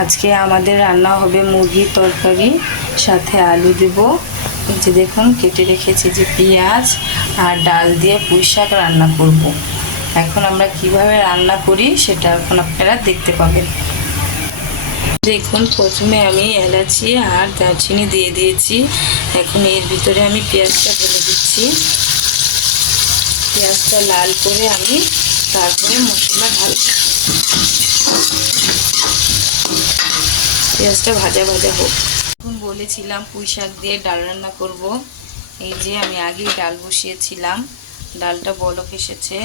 আজকে আমাদের রান্না হবে মুরগির তরকারি, সাথে আলু দেব। এই যে দেখুন কেটে রেখেছি যে পেঁয়াজ আর ডাল দিয়ে পুঁই শাক রান্না করব। এখন আমরা কিভাবে রান্না করি সেটা এখন আপনারা দেখতে পাবেন। দেখুন প্রথমে আমি এলাচি আর দারচিনি দিয়ে দিয়েছি। এখন এর ভিতরে আমি পেঁয়াজটা ঢেলে দিচ্ছি। পেঁয়াজটা লাল করে আমি তারপরে মশলা ঢালবো। পেঁয়াজটা ভাজা ভাজা হোক। এখন বলেছিলাম পুঁই শাক দিয়ে ডাল রান্না করব। এই যে আমি আগেই ডাল বসিয়েছিলাম, ডালটা বলক এসেছে।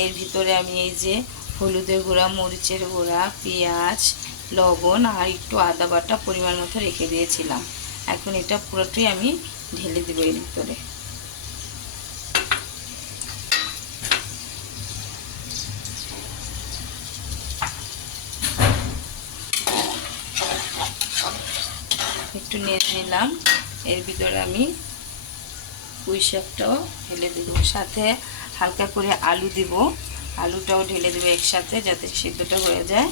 এর ভিতরে আমি এই যে হলুদের গুঁড়া, মরিচের গুঁড়া, পেঁয়াজ, লবণ আর একটু আদা বাটা পরিমাণ মতো রেখে দিয়েছিলাম। এখন এটা পুরোটাই আমি ঢেলে দেবো এর ভিতরে। একটু নেড়ে নিলাম। এর ভিতরে আমি পুঁই শাকটাও ঢেলে দেবো, সাথে হালকা করে আলু দিব। আলুটাও ঢেলে দেবো একসাথে, যাতে সিদ্ধটা হয়ে যায়।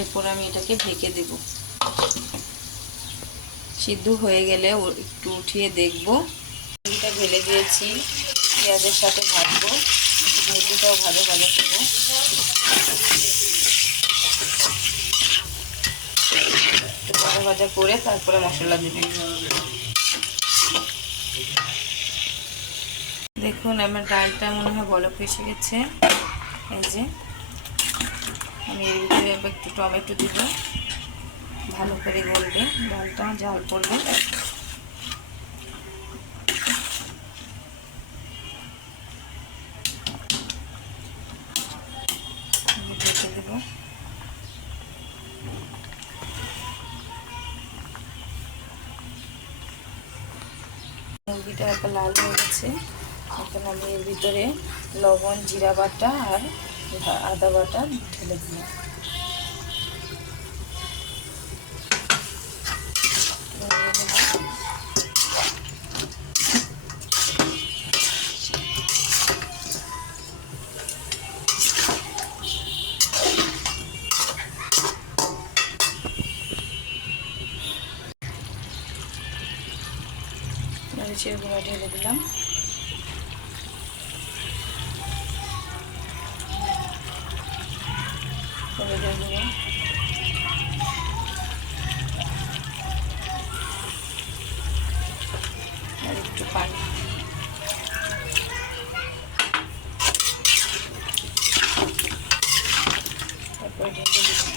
এরপর আমি এটাকে ঢেকে দেব। সিদ্ধ হয়ে গেলে একটু উঠিয়ে দেখব। মুরগিটা ঢেলে দিয়েছি, পেঁয়াজের সাথে ভাজবো। মুরগিটাও ভাজা ভাজা করবো। ভাজা ভাজা করে তারপরে মশলা দেব। দেখুন আমার ডালটা মনে হয় বলক এসে গেছে। এই যে আমি এর ভিতরে একটু টমেটো দিব, ভালো করে গলবে, ডালটা জাল করবে। ঢেকে দেব। মুরগিটা একবার লাল হয়ে গেছে। এখন আমি এর ভিতরে লবণ, জিরা বাটা আর আদা বাটা ঢেলে দিলাম। মরিচের গুঁড়া ঢেলে দিলাম। হলুদের গুঁড়ো, আর একটু পানি। তারপরে ঢেকে দিলাম।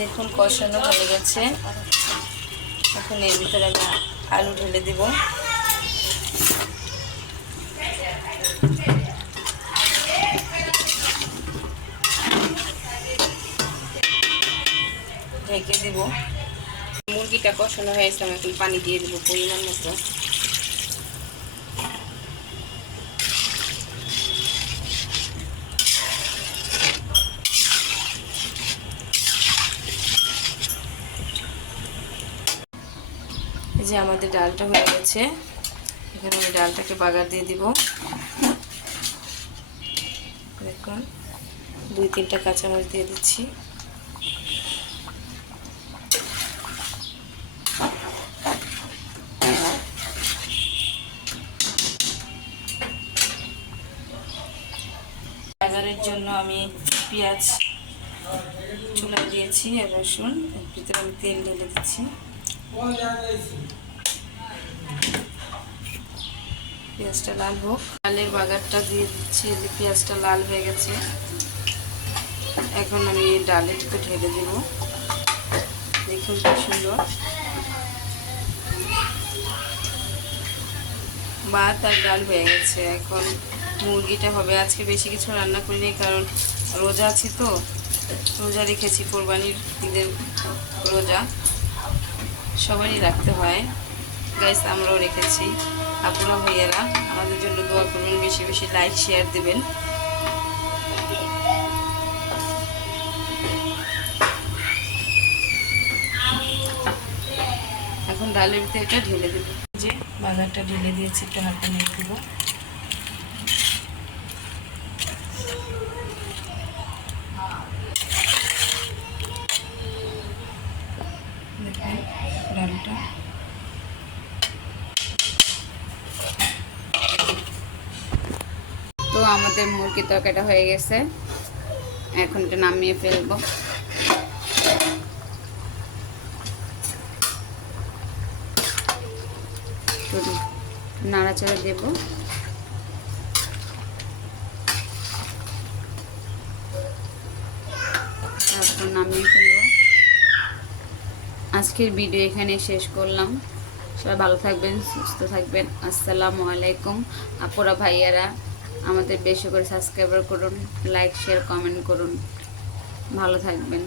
দেখুন কষানো হয়ে গেছে। এখন এর ভিতরে আমি আলু ঢেলে দেব। ঢেকে দেব। মুরগিটা কষানো হয়েছে, আমি এখন পানি দিয়ে দেবো পরিমাণ মতো। এই যে আমাদের ডালটা হয়ে গেছে। এখানে আমি ডালটাকে বাগার দিয়ে দিব। দেখুন 2-3টা কাঁচামরিচ দিয়ে দিচ্ছি। বাগারের জন্য আমি পেঁয়াজ চুলা দিয়েছি আর রসুন। এর ভিতরে আমি তেল ঢেলে দিচ্ছি। পেঁয়াজটা লাল হোক। ডালের বাগারটা দিয়ে দিচ্ছি। পেঁয়াজটা লাল হয়ে গেছে। এখন আমি এই ডালের ভিতরে ঢেলে দেব। দেখুন কি সুন্দর ভাত আর ডাল হয়ে গেছে। এখন মুরগিটা হবে। আজকে বেশি কিছু রান্না করিনি, কারণ রোজা আছে তো, রোজা রেখেছি, কোরবানির ঈদের রোজা সবারই রাখতে হয়। গাইস আমরাও রেখেছি। আপুরা ভাইয়ারা আমাদের জন্য দোয়া করবেন, বেশি বেশি লাইক শেয়ার দিবেন। এখন ডালের ভিতরে এটা ঢেলে দেবো। যে বাগারটা ঢেলে দিয়েছি, একটু হালকা নিয়ে দেবো। দেখেন ডালটা তো আমাদের মুরগির তরকারিটা হয়ে গেছে, এখন এটা নামিয়ে ফেলবো। নাড়াচাড়া দেব। তারপর নামিয়ে ফেলবো। আজকের ভিডিও এখানে শেষ করলাম। সবাই ভালো থাকবেন, সুস্থ থাকবেন। আসসালামু আলাইকুম। আপুরা ভাইয়ারা আমাদের বেশি করে সাবস্ক্রাইবার করুন, লাইক শেয়ার কমেন্ট করুন। ভালো থাকবেন।